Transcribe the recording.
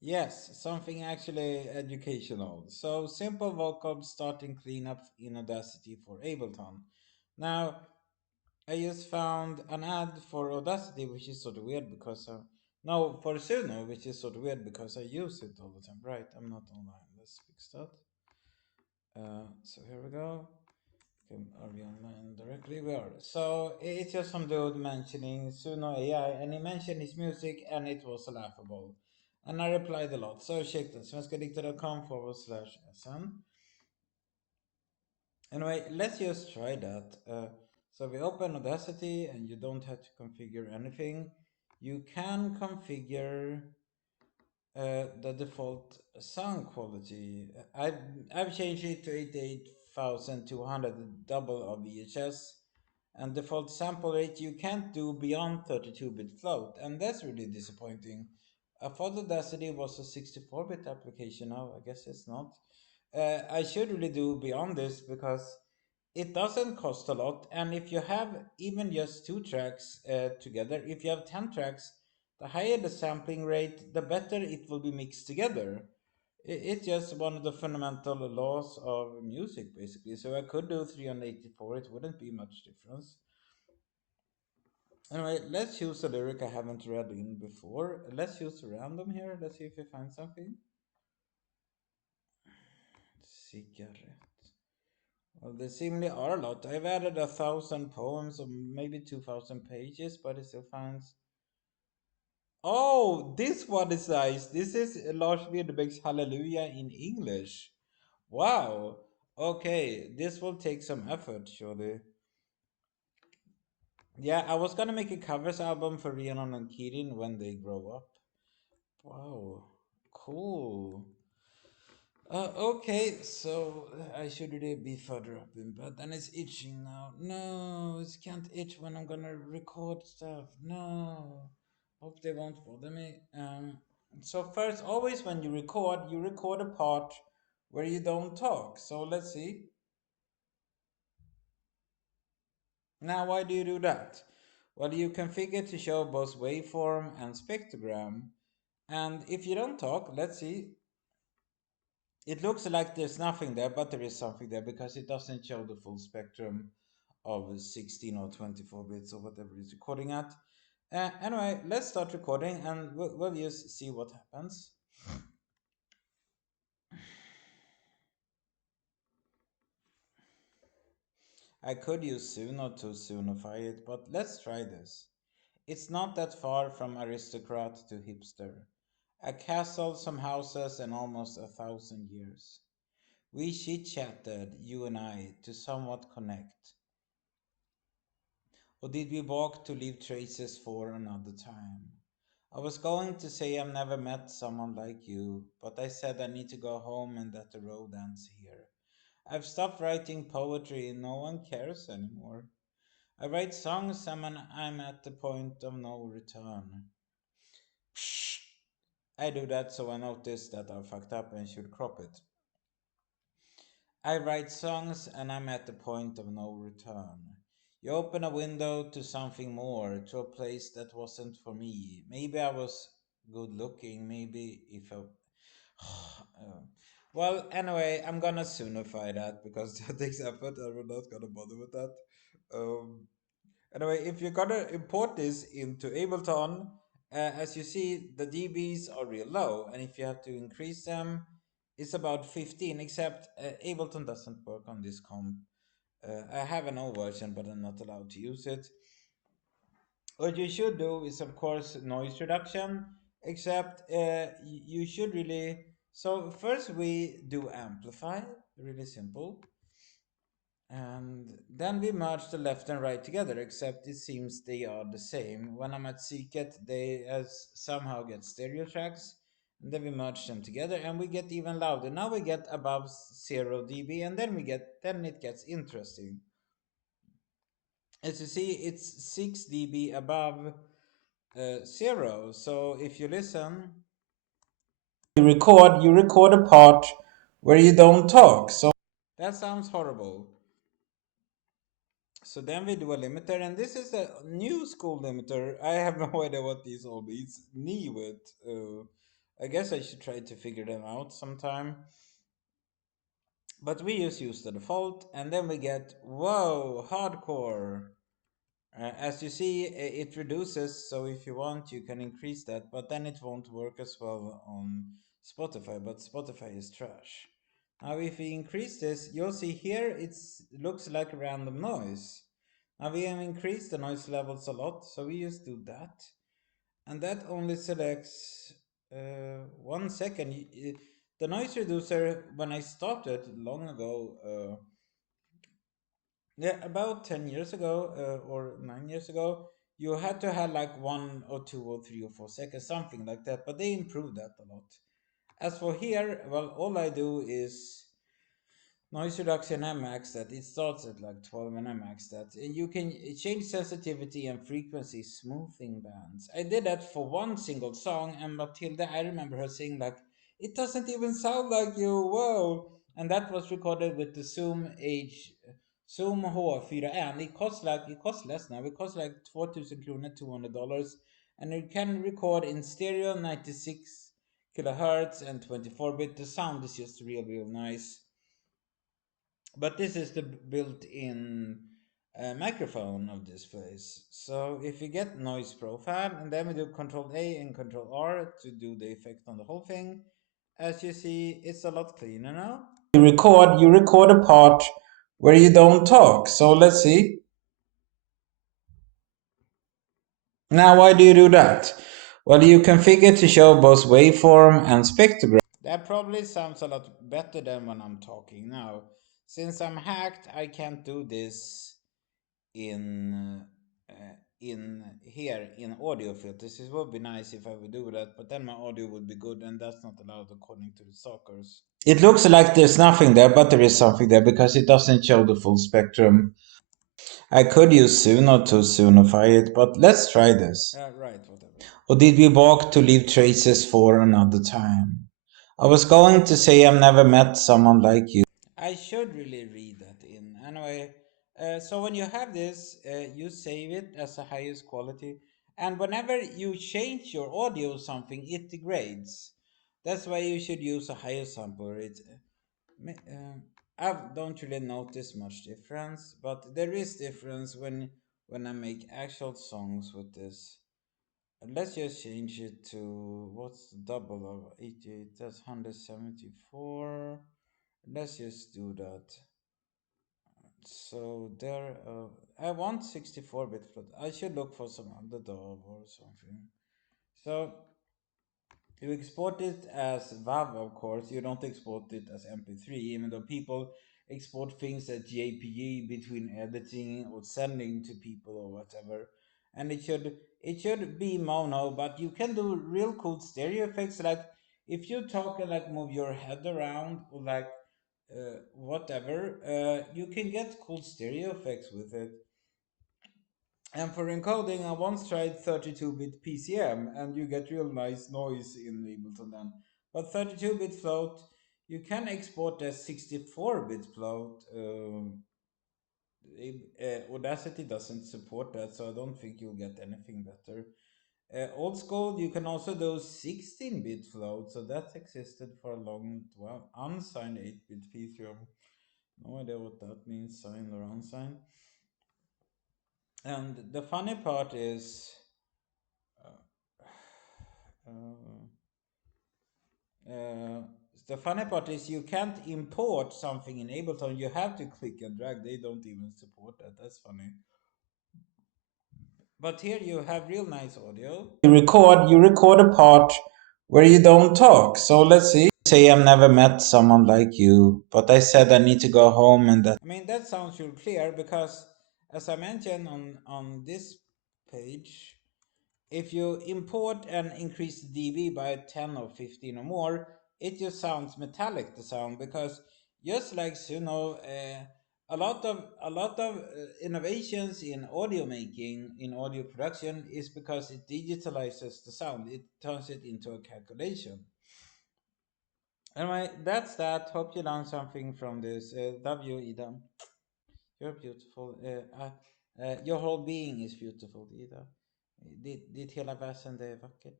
Yes, something actually educational. So simple vocab starting cleanup in Audacity for Ableton. Now, I just found an ad for Audacity, which is sort of weird because no, for Suno, which is sort of weird because I use it all the time. Right, I'm not online. Let's fix that. So here we go. Okay, are we online directly? We are. So it's just some dude mentioning Suno AI, and he mentioned his music, and it was laughable. And I replied a lot. So check that svenskadikter.com/sn. Anyway, let's just try that. So we open Audacity, and you don't have to configure anything. You can configure the default sound quality. I've changed it to 88,200, double of VHS, and default sample rate you can't do beyond 32-bit float, and that's really disappointing. I thought Audacity was a 64-bit application. Now I guess it's not. I should really do beyond this because it doesn't cost a lot, and if you have even just two tracks together, if you have 10 tracks, the higher the sampling rate, the better it will be mixed together. It's just one of the fundamental laws of music, basically. So I could do 384, it wouldn't be much difference. Anyway, let's use a lyric I haven't read in before. Let's use random here. Let's see if we find something. Cigarette. Well, there seemingly are a lot. I've added 1,000 poems or maybe 2,000 pages, but it still finds. Oh, this one is nice. This is Lars Winnerbäck's Hallelujah in English. Wow. Okay, this will take some effort, surely. Yeah, I was gonna make a covers album for Rhiannon and Kirin when they grow up. Wow, cool. Okay, so I should really be further up in bed, and it's itching now. No, it can't itch when I'm gonna record stuff. No, hope they won't bother me. So first, always when you record a part where you don't talk. So let's see. Now, why do you do that? Well, you configure to show both waveform and spectrogram. And if you don't talk, let's see. It looks like there's nothing there, but there is something there because it doesn't show the full spectrum of 16 or 24 bits or whatever it's recording at. Anyway, let's start recording and we'll just see what happens. I could use Suno to Sunify it, but let's try this. It's not that far from aristocrat to hipster. A castle, some houses, and almost 1,000 years. We chit-chatted, you and I, to somewhat connect. Or did we walk to leave traces for another time? I was going to say I've never met someone like you, but I said I need to go home and that the road ends here. I've stopped writing poetry, no one cares anymore. I write songs and I'm at the point of no return. Psh! I do that so I notice that I fucked up and should crop it. I write songs and I'm at the point of no return. You open a window to something more, to a place that wasn't for me. Maybe I was good looking, maybe if I. Well, anyway, I'm gonna soonify that because that takes effort and we're not gonna bother with that. Um, Anyway, if you're gonna import this into Ableton, as you see, the dBs are real low, and if you have to increase them, it's about 15, except Ableton doesn't work on this comp. I have an old version, but I'm not allowed to use it. What you should do is, of course, noise reduction, except you should really. So, first we do amplify, really simple. And then we merge the left and right together, except it seems they are the same. When I'm at Seeket, they somehow get stereo tracks, and then we merge them together, and we get even louder. Now we get above 0 dB, and then it gets interesting. As you see, it's 6 dB above 0. So if you listen, you record a part where you don't talk. So that sounds horrible. So then we do a limiter, and this is a new school limiter. I have no idea what these all means. Knee width. I guess I should try to figure them out sometime. But we just use the default, and then we get, whoa, hardcore. As you see, it reduces, so if you want, you can increase that, but then it won't work as well on Spotify, but Spotify is trash. Now, if we increase this, you'll see here it looks like a random noise. Now, we have increased the noise levels a lot, so we just do that. And that only selects 1 second. The noise reducer, when I started long ago, yeah, about 10 years ago or 9 years ago, you had to have like 1 or 2 or 3 or 4 seconds, something like that. But they improved that a lot. As for here, well, all I do is noise reduction and max that. It starts at like 12 and I max that. And you can change sensitivity and frequency smoothing bands. I did that for one single song, and Matilda, I remember her saying like, it doesn't even sound like you, whoa. And that was recorded with the Zoom H4n. It costs less now. It costs like 2000 kronor, $200. And you can record in stereo 96 kilohertz and 24-bit. The sound is just real nice. But this is the built-in microphone of this place. So if you get noise profile, and then we do ctrl+a and ctrl+r to do the effect on the whole thing, as you see, it's a lot cleaner now. You record a part where you don't talk. So let's see. Now, why do you do that? Well, you configure to show both waveform and spectrogram. That probably sounds a lot better than when I'm talking now. Since I'm hacked, I can't do this in in here in audio filters. It would be nice if I would do that, but then my audio would be good, and that's not allowed according to the stalkers. It looks like there's nothing there, but there is something there because it doesn't show the full spectrum. I could use Suno to Sunify it, but let's try this. Right, whatever. Or did we walk to leave traces for another time? I was going to say I've never met someone like you. I should really read that in. Anyway, so when you have this, you save it as the highest quality. And whenever you change your audio or something, it degrades. That's why you should use a higher sample rate. I don't really notice much difference, but there is difference when I make actual songs with this. Let's just change it to what's the double of 88? That's 174. Let's just do that. So there, I want 64-bit float. I should look for some underdog or something. So you export it as WAV, of course. You don't export it as MP3, even though people export things as JPG between editing or sending to people or whatever. And it should be mono, but you can do real cool stereo effects. Like if you talk and like move your head around or like whatever, you can get cool stereo effects with it. And for encoding, I once tried 32-bit PCM, and you get real nice noise in Ableton then. But 32-bit float, you can export as 64-bit float. Audacity doesn't support that, so I don't think you'll get anything better. Old school, you can also do 16-bit float, so that's existed for a long time. Unsigned 8-bit PCM. No idea what that means, signed or unsigned. And the funny part is, uh, uh, the funny part is you can't import something in Ableton. You have to click and drag. They don't even support that. That's funny. But here you have real nice audio. You record a part where you don't talk. So let's see. Say I've never met someone like you, but I said I need to go home and that. I mean that sounds real clear because as I mentioned on this page, if you import and increase the dB by 10 or 15 or more, it just sounds metallic, the sound, because just like a lot of innovations in audio making, in audio production, is because it digitalizes the sound. It turns it into a calculation. Anyway, that's that. Hope you learned something from this. Love you, Ida. You're beautiful. Your whole being is beautiful, Ida. Ditt hela väsen, det är vackert.